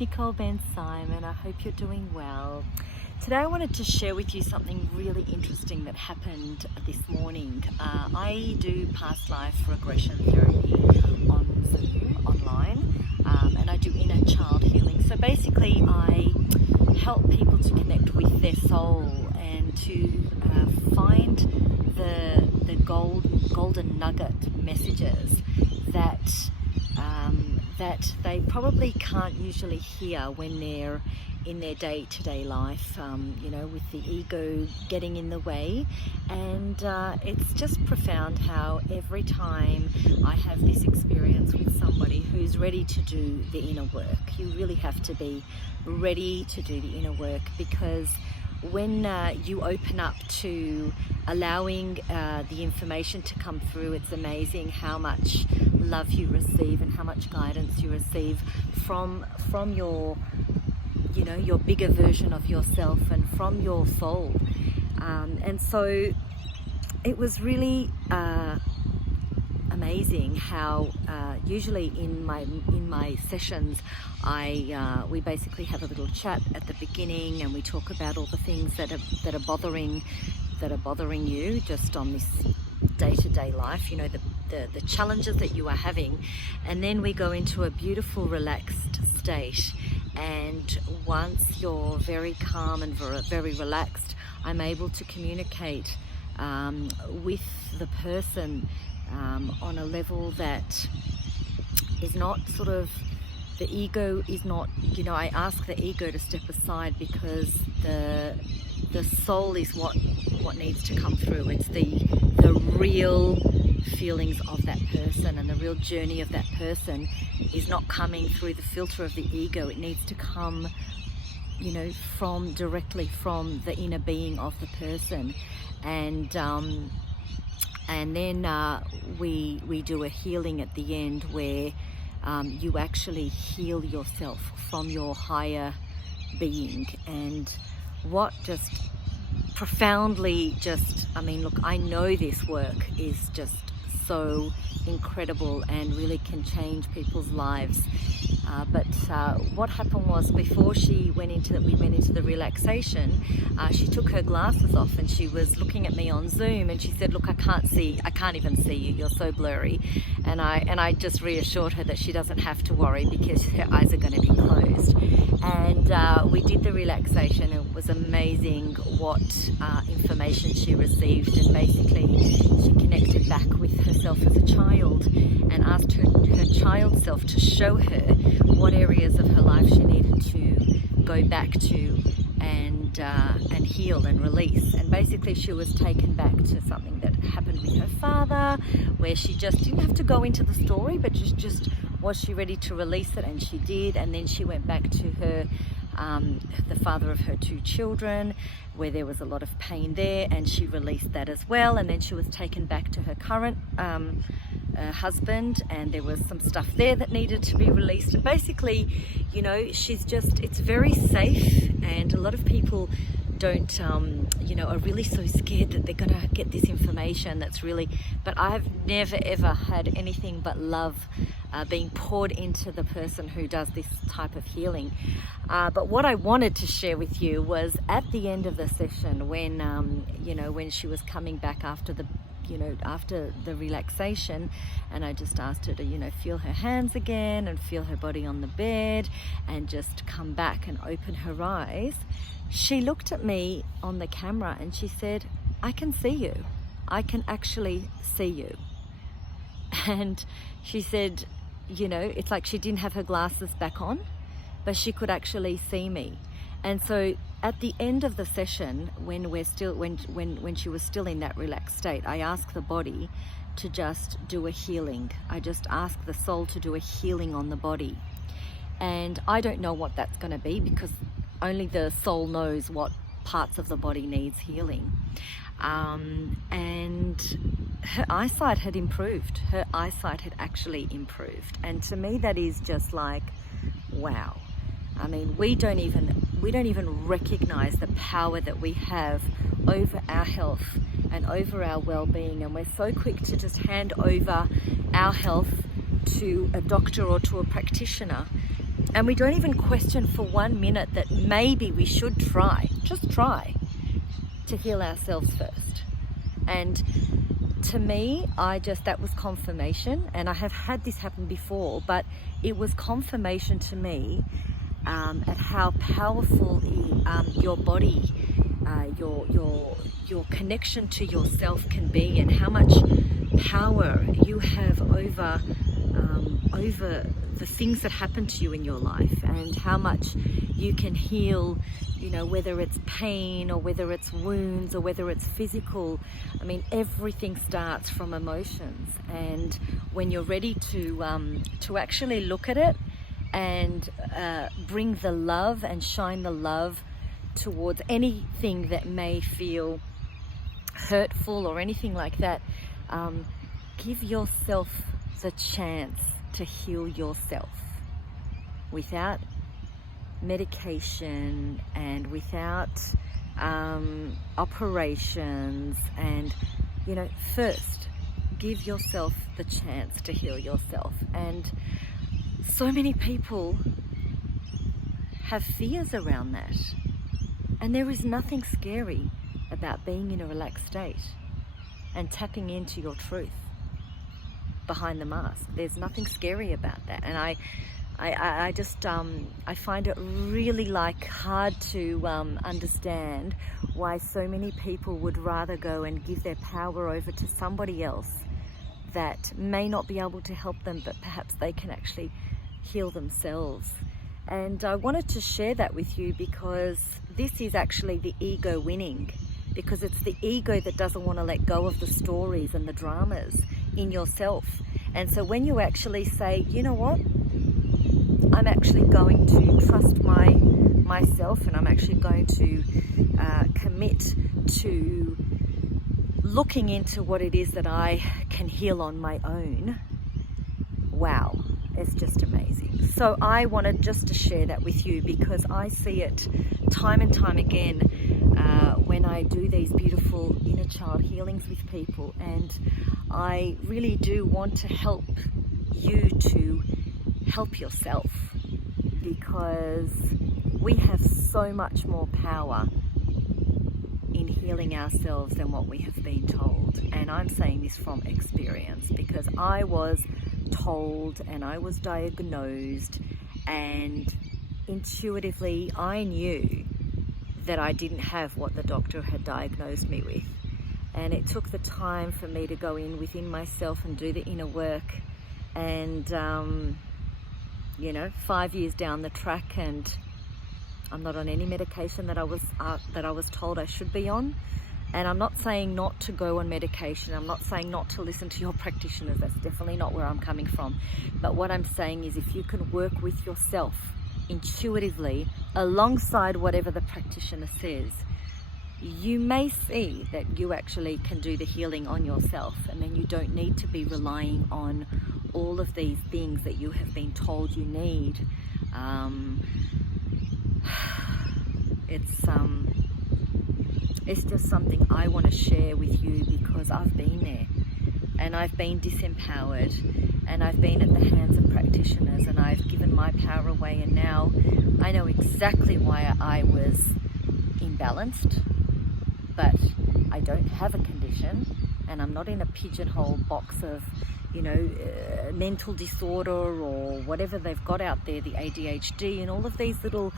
Nicole Ben Simon. I hope you're doing well. Today I wanted to share with you something really interesting that happened this morning. I do past life regression therapy on Zoom, online, and I do inner child healing. So basically I help people to connect with their soul and to find the golden nugget messages that they probably can't usually hear when they're in their day-to-day life, with the ego getting in the way. And it's just profound how every time I have this experience with somebody who's ready to do the inner work, you really have to be ready to do the inner work, because when you open up to allowing the information to come through, it's amazing how much love you receive and how much guidance you receive from your your bigger version of yourself and from your soul. And so it was really amazing how usually in my sessions we basically have a little chat at the beginning, and we talk about all the things that are bothering you just on this day-to-day life, the challenges that you are having. And then we go into a beautiful relaxed state, and once you're very calm and very relaxed, I'm able to communicate with the person on a level that is not sort of, the ego is not, I ask the ego to step aside, because the soul is what needs to come through. It's the real feelings of that person, and the real journey of that person is not coming through the filter of the ego. It needs to come directly from the inner being of the person. And then we do a healing at the end where you actually heal yourself from your higher being. And what just profoundly look, I know this work is just so incredible and really can change people's lives. But what happened was, before we went into the relaxation, she took her glasses off and she was looking at me on Zoom, and she said, "Look, I can't even see you. You're so blurry." And I just reassured her that she doesn't have to worry, because her eyes are going to be closed. And we did the relaxation. It was amazing what information she received, and basically she connected back with herself as a child and asked her child self to show her what areas of her life she needed to go back to and heal and release. And basically she was taken back to something that happened with her father, where she just didn't have to go into the story, but just was she ready to release it, and she did. And then she went back to her the father of her two children, where there was a lot of pain there, and she released that as well. And then she was taken back to her current husband, and there was some stuff there that needed to be released. And basically, it's very safe, and a lot of people don't are really so scared that they're gonna get this information that's really, but I've never ever had anything but love being poured into the person who does this type of healing. But what I wanted to share with you was at the end of the session, when she was coming back after the relaxation, and I just asked her to feel her hands again and feel her body on the bed and just come back and open her eyes. She looked at me on the camera and she said, "I can see you. I can actually see you." And she said, it's like she didn't have her glasses back on, but she could actually see me. And so at the end of the session, when she was still in that relaxed state, I asked the body to just do a healing. I just asked the soul to do a healing on the body. And I don't know what that's going to be, because only the soul knows what parts of the body needs healing. And her eyesight had improved. Her eyesight had actually improved. And to me, that is just like, wow. I mean, we don't even recognize the power that we have over our health and over our well-being, and we're so quick to just hand over our health to a doctor or to a practitioner And we don't even question for 1 minute that maybe we should just try to heal ourselves first. And to me, that was confirmation, and I have had this happen before, but it was confirmation to me at how powerful your body, your connection to yourself can be, and how much power you have over the things that happen to you in your life, and how much you can heal, whether it's pain or whether it's wounds or whether it's physical. I mean, everything starts from emotions, and when you're ready to actually look at it and bring the love and shine the love towards anything that may feel hurtful or anything like that, give yourself the chance to heal yourself without medication and without operations. And first give yourself the chance to heal yourself. And so many people have fears around that, and there is nothing scary about being in a relaxed state and tapping into your truth behind the mask. There's nothing scary about that. And I just I find it really hard to understand why so many people would rather go and give their power over to somebody else that may not be able to help them, but perhaps they can actually heal themselves. And I wanted to share that with you because this is actually the ego winning, because it's the ego that doesn't want to let go of the stories and the dramas in yourself. And so when you actually say, you know what, I'm actually going to trust myself, and I'm actually going to commit to looking into what it is that I can heal on my own, wow, it's just amazing. So I wanted just to share that with you, because I see it time and time again when I do these beautiful inner child healings with people, and I really do want to help you to help yourself, because we have so much more power in healing ourselves than what we have been told. And I'm saying this from experience, because I was told and I was diagnosed, and intuitively I knew that I didn't have what the doctor had diagnosed me with. And it took the time for me to go in within myself and do the inner work. And 5 years down the track, and I'm not on any medication that I was told I should be on. And I'm not saying not to go on medication. I'm not saying not to listen to your practitioners. That's definitely not where I'm coming from. But what I'm saying is, if you can work with yourself intuitively alongside whatever the practitioner says, you may see that you actually can do the healing on yourself, and then you don't need to be relying on all of these things that you have been told you need. It's just something I want to share with you, because I've been there, and I've been disempowered, and I've been at the hands of practitioners, and I've given my power away, and now I know exactly why I was imbalanced, but I don't have a condition, and I'm not in a pigeonhole box of mental disorder or whatever they've got out there, the ADHD and all of these little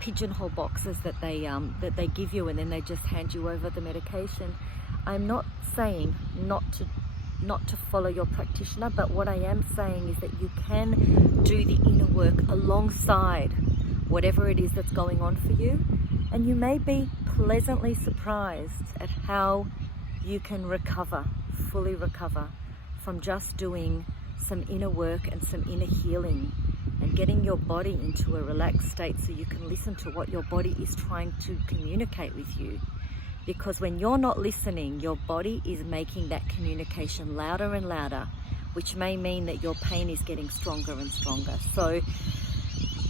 pigeonhole boxes that they give you, and then they just hand you over the medication. I'm not saying not to follow your practitioner, but what I am saying is that you can do the inner work alongside whatever it is that's going on for you, and you may be pleasantly surprised at how you can fully recover from just doing some inner work and some inner healing, and getting your body into a relaxed state so you can listen to what your body is trying to communicate with you. Because when you're not listening, your body is making that communication louder and louder, which may mean that your pain is getting stronger and stronger. So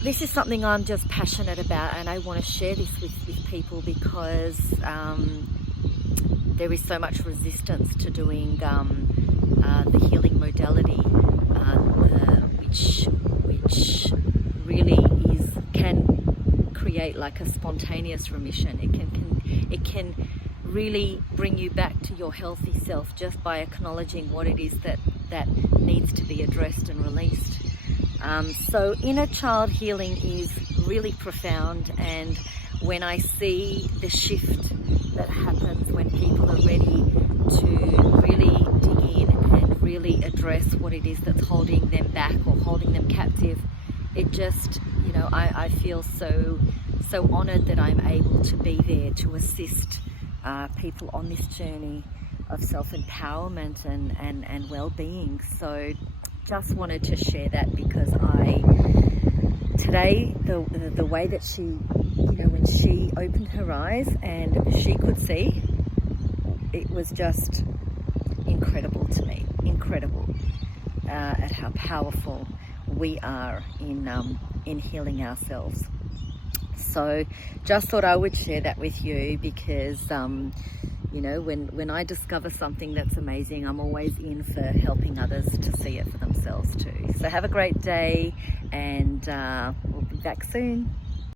this is something I'm just passionate about, and I want to share this with people, because there is so much resistance to doing the healing modality, which really can create like a spontaneous remission. It can really bring you back to your healthy self just by acknowledging what it is that needs to be addressed and released. So inner child healing is really profound, and when I see the shift that happens when people are ready to really dig in and really address what it is that's holding them back or holding them captive, it just, I feel so honored that I'm able to be there to assist people on this journey of self-empowerment and well-being. So just wanted to share that, because today the way that she, when she opened her eyes and she could see, it was just incredible to me, incredible at how powerful we are in healing ourselves. So just thought I would share that with you, because when I discover something that's amazing, I'm always in for helping others to see it for themselves too. So have a great day, and we'll be back soon.